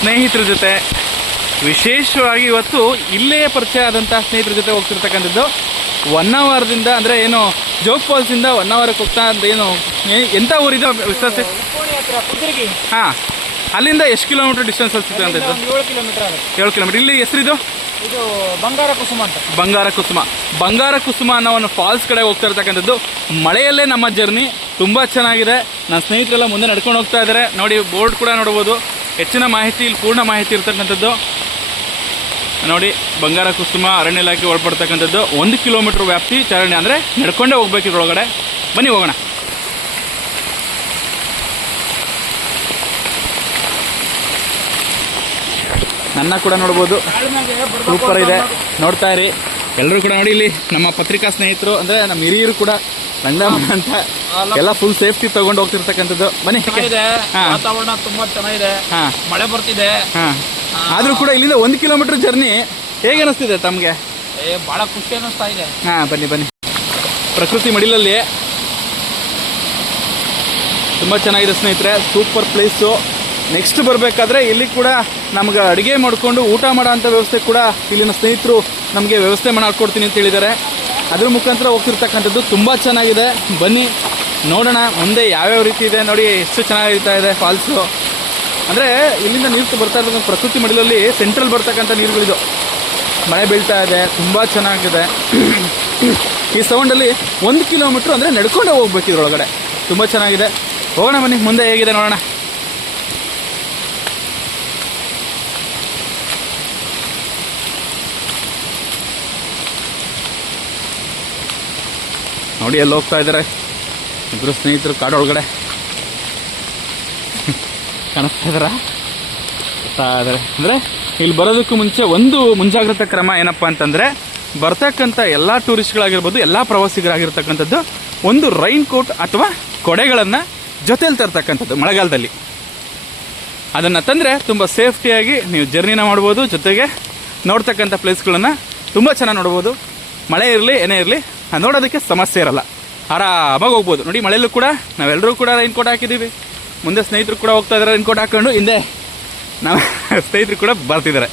ಸ್ನೇಹಿತರ ಜೊತೆ, ವಿಶೇಷವಾಗಿ ಇವತ್ತು ಇಲ್ಲೇ ಪರಿಚಯ ಆದಂಥ ಸ್ನೇಹಿತರ ಜೊತೆ ಹೋಗ್ತಿರ್ತಕ್ಕಂಥದ್ದು. 1 ಅವರ್ದಿಂದ ಅಂದರೆ ಏನು ಜೋಗ್ ಫಾಲ್ಸಿಂದ 1 ಅವರ್ಗೆ ಹೋಗ್ತಾ ಅಂತ ಏನು ಎಂಥ ಊರಿದೆ ವಿಶ್ವಾಸ? ಹಾಂ, ಅಲ್ಲಿಂದ ಎಷ್ಟು ಕಿಲೋಮೀಟರ್ ಡಿಸ್ಟೆನ್ಸ್ ಸಿಗ್ತದೆ ಅಂತ? 7 ಕಿಲೋಮೀಟರ್. ಇಲ್ಲಿ ಹೆಸರಿದು ಇದು ಬಂಗಾರ ಕುಸುಮ ಅಂತ. ಬಂಗಾರ ಕುಸುಮ ಅನ್ನೋ ಒಂದು ಫಾಲ್ಸ್ ಕಡೆ ಹೋಗ್ತಾ ಇರ್ತಕ್ಕಂಥದ್ದು. ಮಳೆಯಲ್ಲೇ ನಮ್ಮ ಜರ್ನಿ ತುಂಬ ಚೆನ್ನಾಗಿದೆ. ನನ್ನ ಸ್ನೇಹಿತರೆಲ್ಲ ಮುಂದೆ ನಡ್ಕೊಂಡು ಹೋಗ್ತಾ ಇದ್ದಾರೆ. ನೋಡಿ, ಬೋರ್ಡ್ ಕೂಡ ನೋಡ್ಬೋದು. ಹೆಚ್ಚಿನ ಮಾಹಿತಿ, ಇಲ್ಲಿ ಪೂರ್ಣ ಮಾಹಿತಿ ಇರ್ತಕ್ಕಂಥದ್ದು. ನೋಡಿ, ಬಂಗಾರ ಕುಸುಮ ಅರಣ್ಯ ಇಲಾಖೆ ಒಳಪಡ್ತಕ್ಕಂಥದ್ದು. 1 ಕಿಲೋಮೀಟರ್ ವ್ಯಾಪ್ತಿ ಚಾರಣೆ, ಅಂದರೆ ನಡ್ಕೊಂಡೇ ಹೋಗ್ಬೇಕು ಇದ್ರೊಳಗಡೆ. ಬನ್ನಿ ಹೋಗೋಣ. ನನ್ನ ಕೂಡ ನೋಡ್ಬೋದು, ಸೂಪರ್ ಇದೆ, ನೋಡ್ತಾ ಇರಿ ಎಲ್ಲರೂ ಕೂಡ. ನೋಡಿ, ಇಲ್ಲಿ ನಮ್ಮ ಪತ್ರಿಕಾ ಸ್ನೇಹಿತರು ಅಂದರೆ ನಮ್ಮ ಹಿರಿಯರು ಕೂಡ ರಂಗಮಣ ಅಂತ ಎಲ್ಲ ಫುಲ್ ಸೇಫ್ಟಿ ತಗೊಂಡು ಹೋಗ್ತಿರ್ತಕ್ಕಂಥದ್ದು. ಬನ್ನಿ. ವಾತಾವರಣ ತುಂಬಾ ಚೆನ್ನಾಗಿದೆ, ಮಳೆ ಬರ್ತಿದೆ. ಆದ್ರೂ ಕೂಡ ಇಲ್ಲಿಂದ 1 ಕಿಲೋಮೀಟರ್ ಜರ್ನಿ ಹೇಗೆ ಅನಿಸ್ತಿದೆ ತಮಗೆ? ಬಹಳ ಖುಷಿ ಅನ್ನಿಸ್ತಾ ಇದೆ. ಬನ್ನಿ. ಪ್ರಕೃತಿ ಮಡಿಲಲ್ಲಿ ತುಂಬ ಚೆನ್ನಾಗಿದೆ ಸ್ನೇಹಿತರೆ, ಸೂಪರ್ ಪ್ಲೇಸು. ನೆಕ್ಸ್ಟ್ ಬರಬೇಕಾದ್ರೆ ಇಲ್ಲಿ ಕೂಡ ನಮ್ಗೆ ಅಡುಗೆ ಮಾಡಿಕೊಂಡು ಊಟ ಮಾಡೋ ಅಂಥ ವ್ಯವಸ್ಥೆ ಕೂಡ ಇಲ್ಲಿನ ಸ್ನೇಹಿತರು ನಮಗೆ ವ್ಯವಸ್ಥೆ ಮಾಡಿಕೊಡ್ತೀನಿ ಅಂತ ಹೇಳಿದ್ದಾರೆ. ಅದ್ರ ಮುಖಾಂತರ ಹೋಗ್ತಿರ್ತಕ್ಕಂಥದ್ದು ತುಂಬ ಚೆನ್ನಾಗಿದೆ. ಬನ್ನಿ ನೋಡೋಣ ಮುಂದೆ ಯಾವ್ಯಾವ ರೀತಿ ಇದೆ. ನೋಡಿ, ಎಷ್ಟು ಚೆನ್ನಾಗಿರ್ತಾ ಇದೆ ಫಾಲ್ಸು. ಅಂದರೆ ಇಲ್ಲಿಂದ ನೀರು ಬರ್ತಾ ಇರ್ತಕ್ಕಂಥ ಪ್ರಕೃತಿ ಮಡಿಲಲ್ಲಿ ಸೆಂಟ್ರಲ್ ಬರ್ತಕ್ಕಂಥ ನೀರುಗಳಿದು. ಮಳೆ ಬೀಳ್ತಾ ಇದೆ, ತುಂಬ ಚೆನ್ನಾಗಿದೆ. ಈ ಸೌಂಡಲ್ಲಿ 1 ಕಿಲೋಮೀಟ್ರ್ ಅಂದರೆ ನಡ್ಕೊಂಡೇ ಹೋಗ್ಬೇಕು ಇದ್ರೊಳಗಡೆ. ತುಂಬ ಚೆನ್ನಾಗಿದೆ. ಹೋಗೋಣ ಬನ್ನಿ, ಮುಂದೆ ಹೇಗಿದೆ ನೋಡೋಣ. ನೋಡಿ, ಎಲ್ಲಿ ಹೋಗ್ತಾ ಇದ್ದಾರೆ ಇಬ್ಬರು ಸ್ನೇಹಿತರು ಕಾಡೊಳಗಡೆ. ಕಾಣಿಸ್ತಾ ಇದಾರೆ. ಅಂದರೆ ಇಲ್ಲಿ ಬರೋದಕ್ಕೂ ಮುಂಚೆ ಒಂದು ಮುಂಜಾಗ್ರತಾ ಕ್ರಮ ಏನಪ್ಪ ಅಂತಂದರೆ, ಬರ್ತಕ್ಕಂಥ ಎಲ್ಲ ಟೂರಿಸ್ಟ್ಗಳಾಗಿರ್ಬೋದು, ಎಲ್ಲ ಪ್ರವಾಸಿಗರಾಗಿರ್ತಕ್ಕಂಥದ್ದು ಒಂದು ರೈನ್ ಕೋಟ್ ಅಥವಾ ಕೊಡೆಗಳನ್ನು ಜೊತೆಲಿ ತರ್ತಕ್ಕಂಥದ್ದು. ಮಳೆಗಾಲದಲ್ಲಿ ಅದನ್ನು ತಂದರೆ ತುಂಬ ಸೇಫ್ಟಿಯಾಗಿ ನೀವು ಜರ್ನಿನ ಮಾಡ್ಬೋದು. ಜೊತೆಗೆ ನೋಡ್ತಕ್ಕಂಥ ಪ್ಲೇಸ್ಗಳನ್ನು ತುಂಬ ಚೆನ್ನಾಗಿ ನೋಡ್ಬೋದು. ಮಳೆ ಇರಲಿ ಏನೇ ಇರಲಿ ನೋಡೋದಕ್ಕೆ ಸಮಸ್ಯೆ ಇರಲ್ಲ, ಆರಾಮಾಗಿ ಹೋಗ್ಬೋದು. ನೋಡಿ, ಮಳೆಯಲ್ಲೂ ಕೂಡ ನಾವೆಲ್ಲರೂ ಕೂಡ ರೈನ್ ಕೋಟ್ ಹಾಕಿದ್ದೀವಿ. ಮುಂದೆ ಸ್ನೇಹಿತರು ಕೂಡ ಹೋಗ್ತಾ ಇದ್ದಾರೆ ರೈನ್ ಕೋಟ್ ಹಾಕೊಂಡು. ಹಿಂದೆ ನಮ್ಮ ಸ್ನೇಹಿತರು ಕೂಡ ಬರ್ತಿದ್ದಾರೆ.